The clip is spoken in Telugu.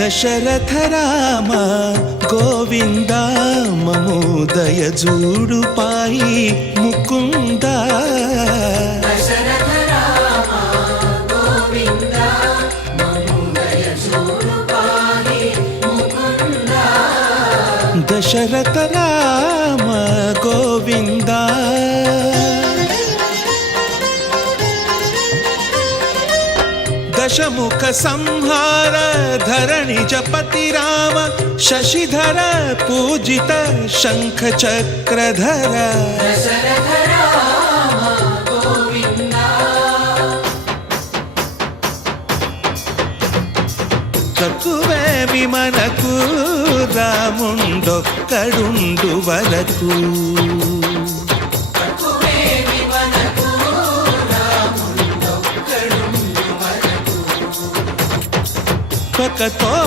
దశరథ రామ గోవింద మమోదయ జూడు పాయి ముకుంద దశరథ రామ గోవింద దశముఖ సంహార ధరణిజ పతి రామ శశిధర పూజిత శంఖ చక్రధర తక్కువేమి మనకు రాముండొక్కడుండు వరకు పకతో